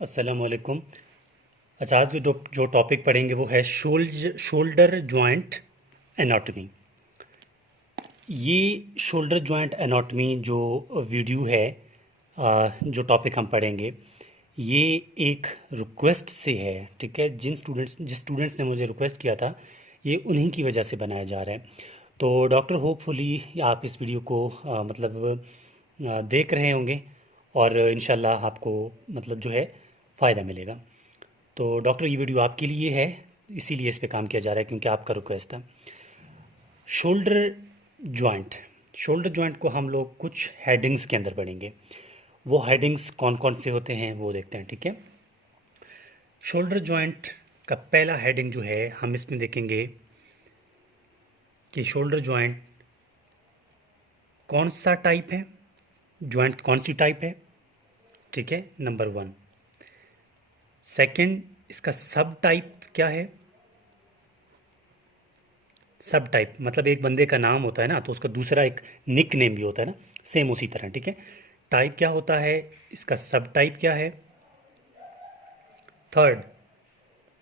अस्सलामुअलैकुम। अच्छा, आज जो जो टॉपिक पढ़ेंगे वो है शोल्डर जॉइंट एनाटॉमी। ये शोल्डर जॉइंट एनाटॉमी जो वीडियो है, जो टॉपिक हम पढ़ेंगे, ये एक रिक्वेस्ट से है। ठीक है, जिस स्टूडेंट्स ने मुझे रिक्वेस्ट किया था, ये उन्हीं की वजह से बनाया जा रहा है। तो डॉक्टर, होपफुली आप इस वीडियो को देख रहे होंगे और इंशाल्लाह आपको मतलब जो है फ़ायदा मिलेगा। तो डॉक्टर, ये वीडियो आपके लिए है, इसीलिए इस पे काम किया जा रहा है क्योंकि आपका रिक्वेस्ट था। शोल्डर जॉइंट शोल्डर जॉइंट को हम लोग कुछ हेडिंग्स के अंदर पढ़ेंगे। वो हेडिंग्स कौन कौन से होते हैं वो देखते हैं। ठीक है, शोल्डर जॉइंट का पहला हेडिंग जो है हम इसमें देखेंगे कि शोल्डर जॉइंट कौन सा टाइप है, जॉइंट कौन सी टाइप है। ठीक है, नंबर वन। सेकंड, इसका सब टाइप क्या है। सब टाइप मतलब एक बंदे का नाम होता है ना, तो उसका दूसरा एक निक नेम भी होता है ना, सेम उसी तरह। ठीक है, टाइप क्या होता है, इसका सब टाइप क्या है। Third,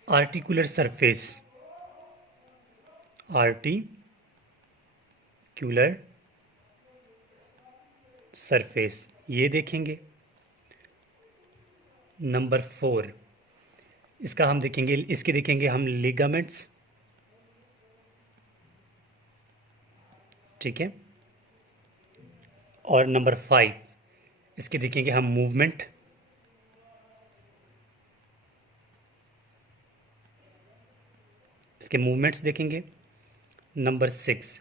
articular surface, articular surface ये देखेंगे। नंबर फोर, इसका हम देखेंगे, इसके देखेंगे हम लिगामेंट्स। ठीक है, और नंबर फाइव, इसके देखेंगे हम मूवमेंट। इसके मूवमेंट्स देखेंगे। नंबर सिक्स,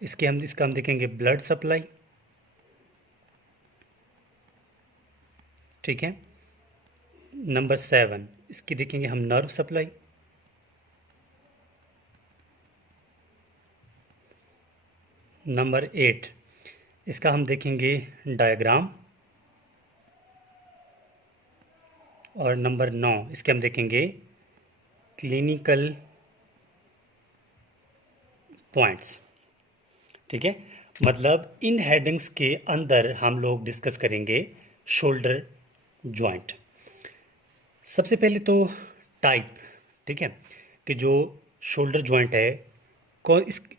इसका हम देखेंगे ब्लड सप्लाई। ठीक है, नंबर सेवन, इसकी देखेंगे हम नर्व सप्लाई। नंबर एट, इसका हम देखेंगे डायग्राम। और नंबर नौ, इसके हम देखेंगे क्लिनिकल पॉइंट्स। ठीक है, मतलब इन हेडिंग्स के अंदर हम लोग डिस्कस करेंगे शोल्डर जॉइंट। सबसे पहले तो टाइप। ठीक है, कि जो शोल्डर जॉइंट है,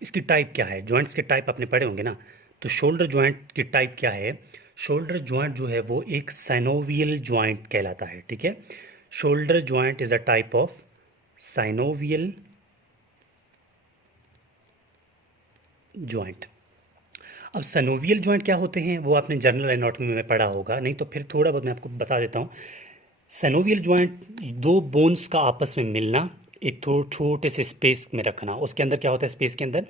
इसकी टाइप क्या है। जॉइंट्स के टाइप आपने पढ़े होंगे ना, तो शोल्डर जॉइंट की टाइप क्या है। शोल्डर जॉइंट जो है वो एक साइनोवियल जॉइंट कहलाता है। ठीक है, shoulder joint is a type of synovial joint. अब सनोवियल जॉइंट क्या होते हैं वो आपने जनरल एनाटॉमी में पढ़ा होगा, नहीं तो फिर थोड़ा बहुत मैं आपको बता देता हूँ। सैनोवियल जॉइंट दो बोन्स का आपस में मिलना, एक छोटे से स्पेस में रखना। उसके अंदर क्या होता है, स्पेस के अंदर,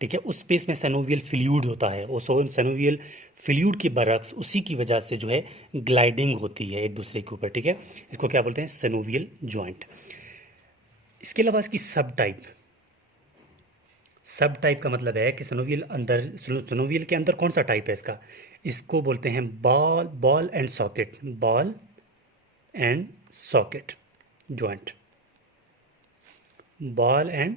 ठीक है, उस स्पेस में सैनोवियल फ्लूइड होता है। वो सैनोवियल फ्लूइड की बरक्स उसी की वजह से जो है ग्लाइडिंग होती है एक दूसरे के ऊपर। ठीक है, इसको क्या बोलते हैं, सैनोवियल जॉइंट। इसके अलावा इसकी सब टाइप। सब टाइप का मतलब है कि सैनोवियल के अंदर कौन सा टाइप है इसका, इसको बोलते हैं ball and socket, ball and socket joint, ball and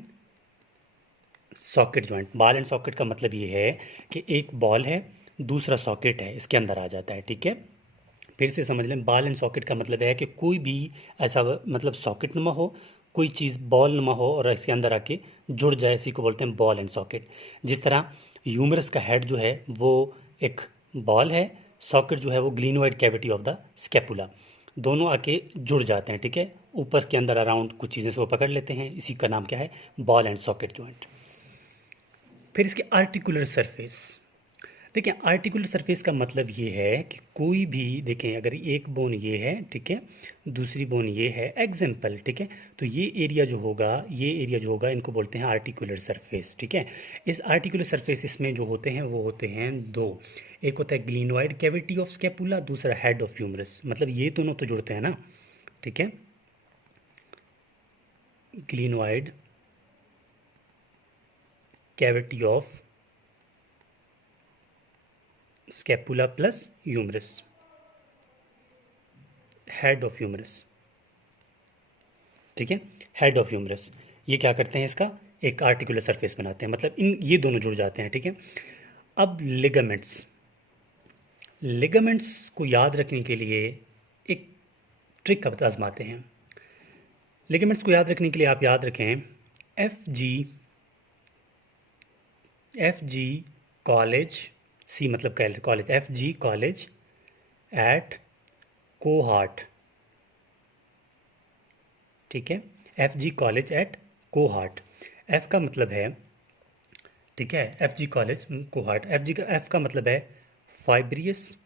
socket joint. Ball and socket का मतलब ये है कि एक बॉल है, दूसरा सॉकेट है, इसके अंदर आ जाता है। ठीक है, फिर से समझ लें, बॉल एंड सॉकेट का मतलब है कि कोई भी ऐसा मतलब सॉकेट नुमा हो, कोई चीज़ बॉल नुमा हो और इसके अंदर आके जुड़ जाए, इसी को बोलते हैं बॉल एंड सॉकेट। जिस तरह ह्यूमरस का हेड जो है वो एक बॉल है, सॉकेट जो है वो glenoid cavity of the scapula, दोनों आके जुड़ जाते हैं। ठीक है, ऊपर के अंदर अराउंड कुछ चीज़ें से वो पकड़ लेते हैं, इसी का नाम क्या है, बॉल एंड सॉकेट जॉइंट। फिर इसकी आर्टिकुलर सरफेस। देखिए, आर्टिकुलर सरफेस का मतलब ये है कि कोई भी, देखें, अगर एक बोन ये है, ठीक है, दूसरी बोन ये है, एग्जाम्पल, ठीक है, तो ये एरिया जो होगा इनको बोलते हैं आर्टिकुलर सरफेस। ठीक है, इस आर्टिकुलर सरफेस इसमें जो होते हैं वो होते हैं दो। एक होता है ग्लिनोइड कैविटी ऑफ स्कैपुला, दूसरा हेड ऑफ ह्यूमरस। मतलब ये दोनों तो जुड़ते हैं ना। ठीक है, glenoid cavity of scapula plus humerus, head of humerus. ठीक है, हेड ऑफ ह्यूमरस, ये क्या करते हैं, इसका एक आर्टिकुलर सरफेस बनाते हैं, मतलब इन ये दोनों जुड़ जाते हैं। ठीक है, अब लिगामेंट्स। लिगामेंट्स को याद रखने के लिए एक ट्रिक आजमाते हैं। लिगामेंट्स को याद रखने के लिए आप याद रखें एफ जी कॉलेज, सी मतलब college, F G college at cohort, ठीक है, F G college at cohort. F का मतलब है, ठीक है, F G college cohort, F का मतलब है fibrous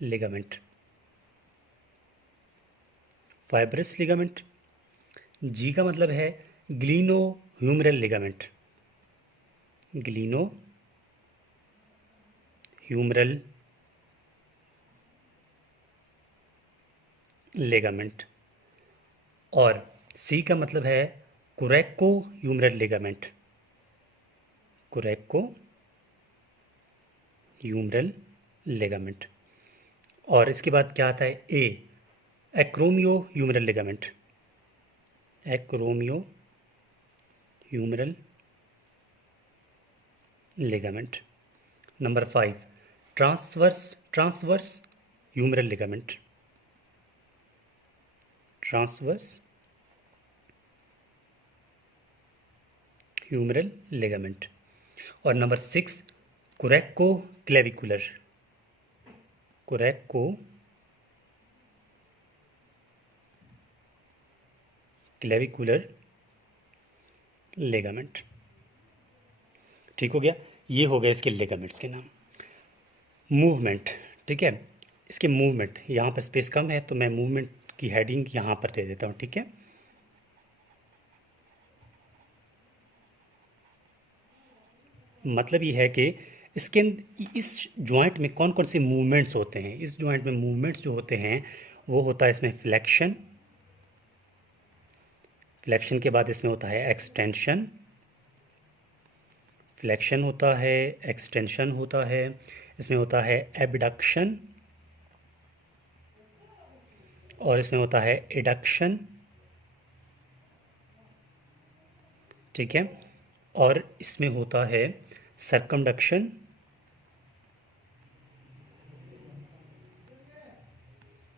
ligament, fibrous ligament. G का मतलब है glenohumeral ligament, glenohumeral ligament. और सी का मतलब है coracohumeral ligament, coracohumeral ligament. और इसके बाद क्या आता है A, acromiohumeral ligament, acromiohumeral ligament. Number 5 transverse humeral ligament, transverse humeral ligament. और number 6 coracoclavicular, coracoclavicular ligament. ठीक हो गया, ये हो गए इसके लिगामेंट्स के नाम। मूवमेंट, ठीक है, इसके मूवमेंट, यहाँ पर स्पेस कम है तो मैं मूवमेंट की हेडिंग यहाँ पर दे देता हूँ, ठीक है। मतलब ये है कि इसके इस जॉइंट में कौन कौन से मूवमेंट्स होते हैं। इस जॉइंट में मूवमेंट्स जो होते हैं वो होता है इसमें फ्लेक्शन, फ्लेक्शन के बाद इसमें होता है एक्सटेंशन, फ्लेक्शन होता है, एक्सटेंशन होता है, इसमें होता है एबडक्शन, और इसमें होता है एडक्शन, ठीक है, और इसमें होता है सर्कमडक्शन,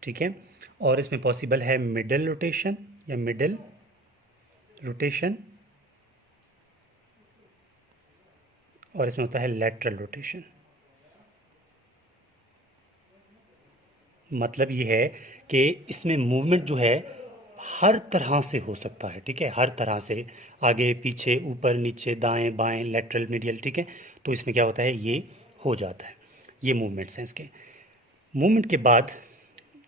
ठीक है, और इसमें पॉसिबल है मिडल रोटेशन या मिडल रोटेशन, और इसमें होता है लैटरल रोटेशन। मतलब ये है कि इसमें मूवमेंट जो है हर तरह से हो सकता है, ठीक है, हर तरह से, आगे पीछे ऊपर नीचे दाएं बाएं लैटरल मीडियल, ठीक है। तो इसमें क्या होता है, ये हो जाता है, ये मूवमेंट्स हैं इसके। मूवमेंट के बाद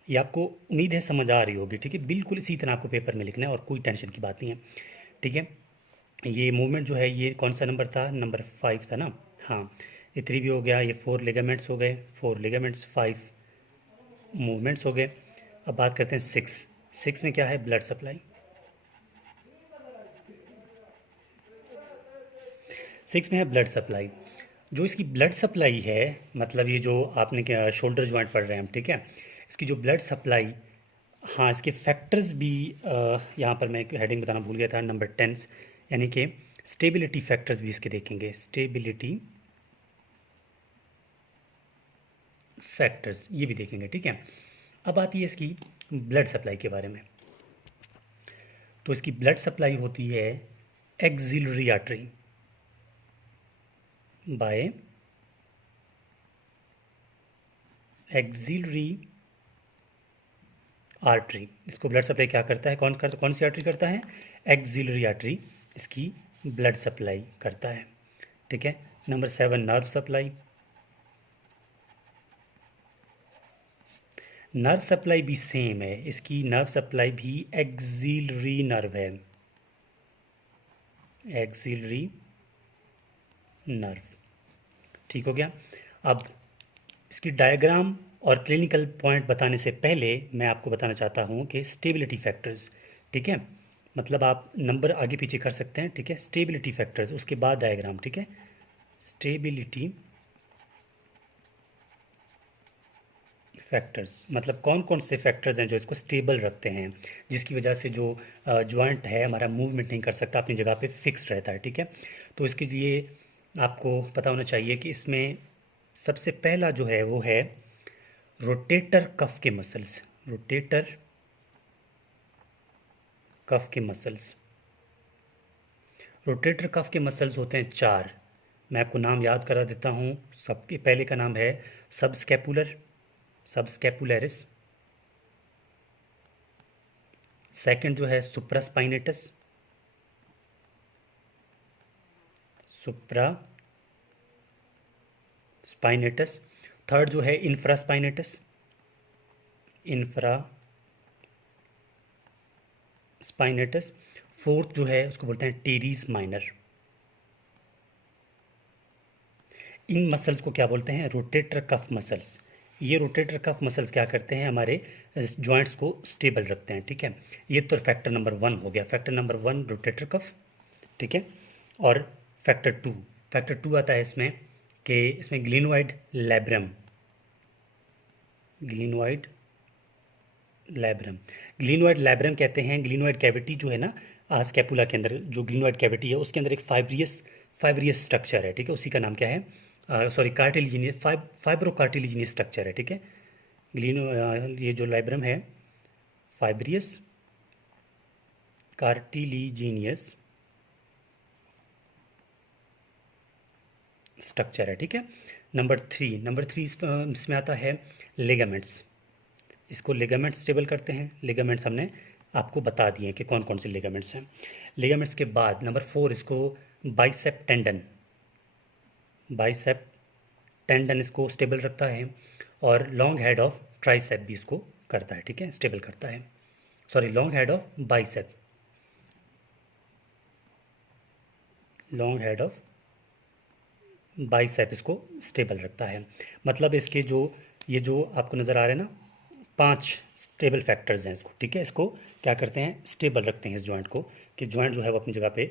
ये आपको उम्मीद है समझ आ रही होगी, ठीक है, बिल्कुल इसी तरह आपको पेपर में लिखना है और कोई टेंशन की बात नहीं है, ठीक है। ये मूवमेंट जो है ये कौन सा नंबर था, नंबर 5 था ना, हाँ, ये 3 भी हो गया, ये 4 लिगामेंट्स हो गए, 4 लिगामेंट्स, 5 मूवमेंट्स हो गए। अब बात करते हैं 6 में क्या है, ब्लड सप्लाई। 6 में है ब्लड सप्लाई। जो इसकी ब्लड सप्लाई है, मतलब ये जो आपने क्या शोल्डर जॉइंट पढ़ रहे हैं हम, ठीक है, इसकी जो ब्लड सप्लाई, हाँ, इसके फैक्टर्स भी यहाँ पर मैं एक हेडिंग बताना भूल गया था, नंबर 10, यानी कि स्टेबिलिटी फैक्टर्स भी इसके देखेंगे, स्टेबिलिटी फैक्टर्स ये भी देखेंगे, ठीक है। अब आती है इसकी ब्लड सप्लाई के बारे में। तो इसकी ब्लड सप्लाई होती है axillary artery, by axillary artery. इसको ब्लड सप्लाई क्या करता है, कौन सी आर्टरी करता है, एक्सिलरी आर्टरी इसकी ब्लड सप्लाई करता है, ठीक है। Number 7 nerve supply. Nerve supply भी सेम है, इसकी नर्व सप्लाई भी एक्सिलरी नर्व है, एक्सिलरी नर्व, ठीक हो गया। अब इसकी डायग्राम और क्लिनिकल पॉइंट बताने से पहले मैं आपको बताना चाहता हूँ कि स्टेबिलिटी फैक्टर्स, ठीक है, मतलब आप नंबर आगे पीछे कर सकते हैं, ठीक है, स्टेबिलिटी फैक्टर्स उसके बाद डायग्राम, ठीक है। स्टेबिलिटी फैक्टर्स मतलब कौन कौन से फैक्टर्स हैं जो इसको स्टेबल रखते हैं, जिसकी वजह से जो जॉइंट है हमारा मूवमेंट नहीं कर सकता, अपनी जगह पे फिक्स रहता है, ठीक है। तो इसके लिए आपको पता होना चाहिए कि इसमें सबसे पहला जो है वो है रोटेटर कफ के मसल्स, रोटेटर कफ के मसल्स। रोटेटर कफ के मसल्स होते हैं 4। मैं आपको नाम याद करा देता हूँ। सबके पहले का नाम है सबस्कैपुलर, सबस्कैपुलरिस। सेकंड जो है सुप्रास्पाइनेटस, सुप्रा स्पाइनेटस। थर्ड जो है इंफ्रास्पाइनेटस, इंफ्रा स्पाइनेटस। फोर्थ जो है उसको बोलते हैं टेरीस माइनर। इन मसल्स को क्या बोलते हैं? Rotator cuff muscles. ये रोटेटर कफ मसल्स क्या करते हैं? हमारे जॉइंट्स को स्टेबल रखते हैं, ठीक है। ये तो फैक्टर नंबर 1 हो गया। फैक्टर नंबर 1 रोटेटर कफ, ठीक है। और फैक्टर टू आता है इसमें कि इसमें glenoid labrum, glenoid labrum, glenoid labrum कहते हैं। ग्लिनोइड कैविटी जो है ना स्कैपुला के अंदर, जो ग्लिनोइड कैविटी है उसके अंदर एक फाइब्रियस स्ट्रक्चर है, ठीक है। उसी का नाम क्या है? सॉरी, कार्टिलिजिनियस, फाइब्रो कार्टिलिजिनियस स्ट्रक्चर है, ठीक है। ये जो लैब्रम है फाइब्रियस कार्टिलिजिनियस स्ट्रक्चर है, ठीक है। नंबर थ्री इसमें आता है लिगामेंट्स। इसको लिगामेंट्स स्टेबल करते हैं। लिगामेंट्स हमने आपको बता दिए कि कौन कौन से लिगामेंट्स हैं। लिगामेंट्स के बाद नंबर 4 इसको बाइसेप टेंडन, बाइसेप टेंडन इसको स्टेबल रखता है। और लॉन्ग हेड ऑफ ट्राइसेप भी इसको करता है, ठीक है, स्टेबल करता है। Sorry, long head of bicep, long head of bicep इसको स्टेबल रखता है। मतलब इसके जो ये जो आपको नज़र आ रहे हैं ना 5 स्टेबल फैक्टर्स हैं इसको, ठीक है। इसको क्या करते हैं? स्टेबल रखते हैं इस जॉइंट को, कि जॉइंट जो है वो अपनी जगह पे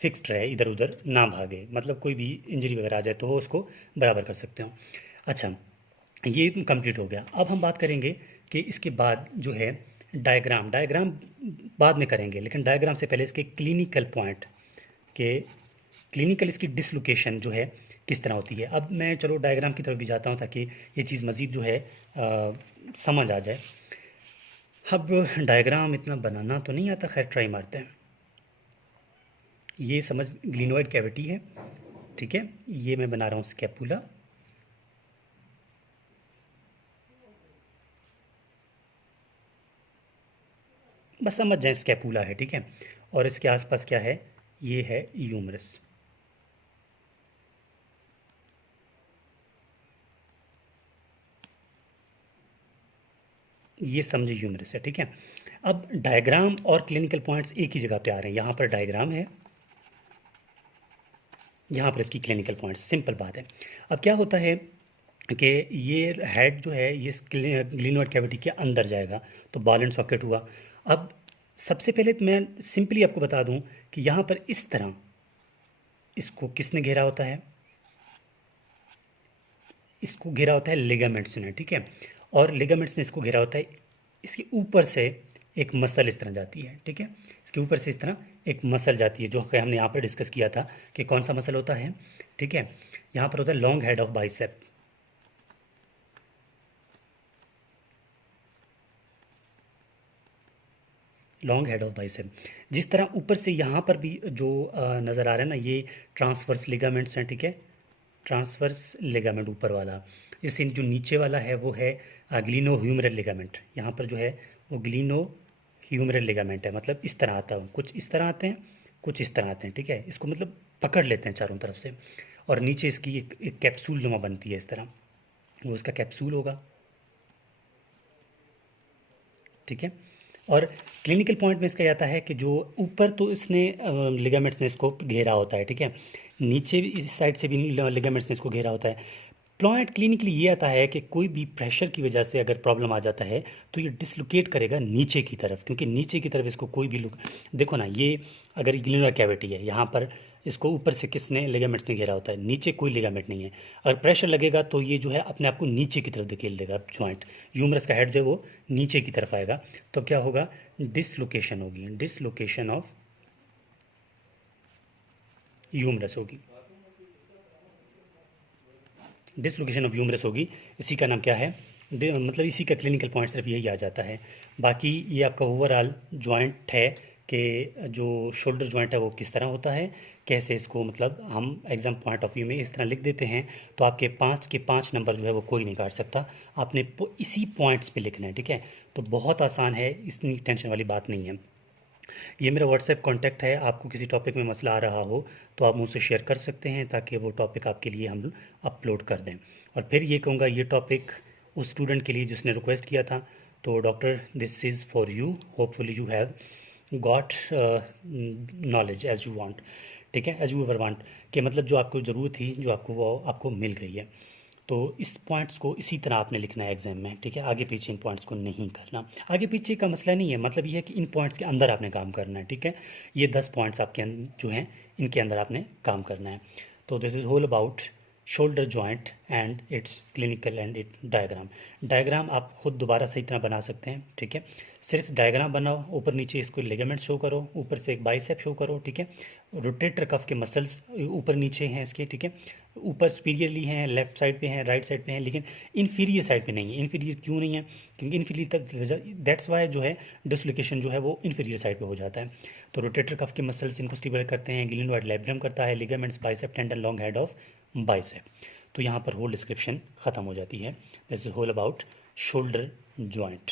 फिक्स्ड रहे, इधर उधर ना भागे। मतलब कोई भी इंजरी वगैरह आ जाए तो वो उसको बराबर कर सकते हो। अच्छा, ये कंप्लीट हो गया। अब हम बात करेंगे कि इसके बाद जो है डायग्राम बाद में करेंगे, लेकिन डायग्राम से पहले इसके क्लिनिकल पॉइंट के क्लिनिकल इसकी डिसलोकेशन जो है किस तरह होती है। अब मैं चलो डायग्राम की तरफ भी जाता हूँ ताकि ये चीज़ मज़ीद जो है समझ आ जाए। अब डायग्राम इतना बनाना तो नहीं आता, खैर ट्राई मारते हैं। ये समझ ग्लिनोइड कैविटी है, ठीक है। ये मैं बना रहा हूँ स्कैपुला, बस समझ जाएं स्कैपुला है, ठीक है। और इसके आसपास क्या है? ये है यूमरस। ये समझे यूमरस है, ठीक है। अब डायग्राम और क्लिनिकल पॉइंट्स एक ही जगह पे आ रहे हैं। यहाँ पर डायग्राम है, यहाँ पर इसकी क्लिनिकल पॉइंट्स, सिंपल बात है। अब क्या होता है कि ये हेड जो है ये ग्लिनोइड कैविटी के अंदर जाएगा, तो बॉल एंड सॉकेट हुआ। अब सबसे पहले तो मैं सिंपली आपको बता दूं कि यहाँ पर इस तरह इसको किसने घेरा होता है? इसको घेरा होता है लिगामेंट्स ने, ठीक है। और लिगामेंट्स ने इसको घेरा होता है। इसके ऊपर से एक मसल इस तरह जाती है, ठीक है। इसके ऊपर से इस तरह एक मसल जाती है, जो कि हमने यहाँ पर डिस्कस किया था कि कौन सा मसल होता है, ठीक है। यहाँ पर होता है long head of bicep, long head of bicep. जिस तरह ऊपर से यहाँ पर भी जो नज़र आ रहा है ना, ये ट्रांसवर्स लिगामेंट्स हैं, ठीक है। ट्रांसवर्स लिगामेंट ऊपर वाला। इससे जो नीचे वाला है वो है ग्लिनो ह्यूमरल लिगामेंट। यहाँ पर जो है वो ग्लिनो ह्यूमरल लिगामेंट है। मतलब इस तरह आता है, कुछ इस तरह आते हैं, कुछ इस तरह आते हैं, ठीक है। इसको मतलब पकड़ लेते हैं चारों तरफ से। और नीचे इसकी एक कैप्सूल नुमा बनती है इस तरह, वो इसका कैप्सूल होगा, ठीक है। और क्लिनिकल पॉइंट में इसका आता है कि जो ऊपर तो इसने लिगामेंट्स ने इसको घेरा होता है, ठीक है। नीचे भी इस साइड से भी लिगामेंट्स ने इसको घेरा होता है। पॉइंट क्लिनिकली ये आता है कि कोई भी प्रेशर की वजह से अगर प्रॉब्लम आ जाता है तो ये डिसलोकेट करेगा नीचे की तरफ, क्योंकि नीचे की तरफ इसको कोई भी लुक, देखो ना, ये अगर ग्लिनोइड कैविटी है, यहाँ पर इसको ऊपर से किसने लिगामेंट्स ने घेरा होता है, नीचे कोई लिगामेंट नहीं है। अगर प्रेशर लगेगा तो ये जो है अपने आप को नीचे की तरफ धकेल देगा जॉइंट। ह्यूमरस का हेड जो है वो नीचे की तरफ आएगा, तो क्या होगा? डिसलोकेशन होगी, डिसलोकेशन ऑफ ह्यूमरस होगी, डिसलोकेशन ऑफ ह्यूमरस होगी। इसी का नाम क्या है? मतलब इसी का क्लिनिकल पॉइंट सिर्फ यही आ जाता है। बाकी ये आपका ओवरऑल जॉइंट है कि जो शोल्डर जॉइंट है वो किस तरह होता है, कैसे इसको मतलब हम एग्ज़ाम पॉइंट ऑफ व्यू में इस तरह लिख देते हैं तो आपके 5 के 5 नंबर जो है वो कोई नहीं काट सकता। आपने इसी पॉइंट्स पे लिखना है, ठीक है। तो बहुत आसान है, इतनी टेंशन वाली बात नहीं है। ये मेरा व्हाट्सएप कॉन्टैक्ट है, आपको किसी टॉपिक में मसला आ रहा हो तो आप मुझसे शेयर कर सकते हैं ताकि वो टॉपिक आपके लिए हम अपलोड कर दें। और फिर ये कहूँगा ये टॉपिक उस स्टूडेंट के लिए जिसने रिक्वेस्ट किया था, तो doctor this is for you, hopefully you have got knowledge as you want, ठीक है, एज यू एवर वांट, कि मतलब जो आपको ज़रूरत थी जो आपको वो आपको मिल गई है। तो इस पॉइंट्स को इसी तरह आपने लिखना है एग्जाम में, ठीक है। आगे पीछे इन पॉइंट्स को नहीं करना। आगे पीछे का मसला नहीं है, मतलब ये है कि इन पॉइंट्स के अंदर आपने काम करना है, ठीक है। ये 10 पॉइंट्स आपके जो हैं इनके अंदर आपने काम करना है। तो this is whole about shoulder joint and it's clinical and it diagram. Diagram आप खुद दोबारा सही तरह बना सकते हैं, ठीक है। सिर्फ डायग्राम बनाओ, ऊपर नीचे इसको लिगामेंट शो करो, ऊपर से एक बाइसेप शो करो, ठीक है। रोटेटर कफ के मसल्स ऊपर नीचे हैं इसके, ठीक है। ऊपर सुपीरियरली हैं, लेफ्ट साइड पे हैं, राइट साइड पे हैं, लेकिन इन्फीरियर साइड पे नहीं है। इन्फीरियर क्यों नहीं है? क्योंकि इन्फीरियर तक दैट्स वाई जो है डिसलोकेशन जो है वो इन्फीरियर साइड पे हो जाता है। तो रोटेटर कफ के मसल्स इनको स्टिमुलेट करते हैं, ग्लेनोइड लैब्रम करता है, ligaments bicep tendon long head of bicep. तो यहाँ पर होल डिस्क्रिप्शन ख़त्म हो जाती है। This is whole about shoulder joint.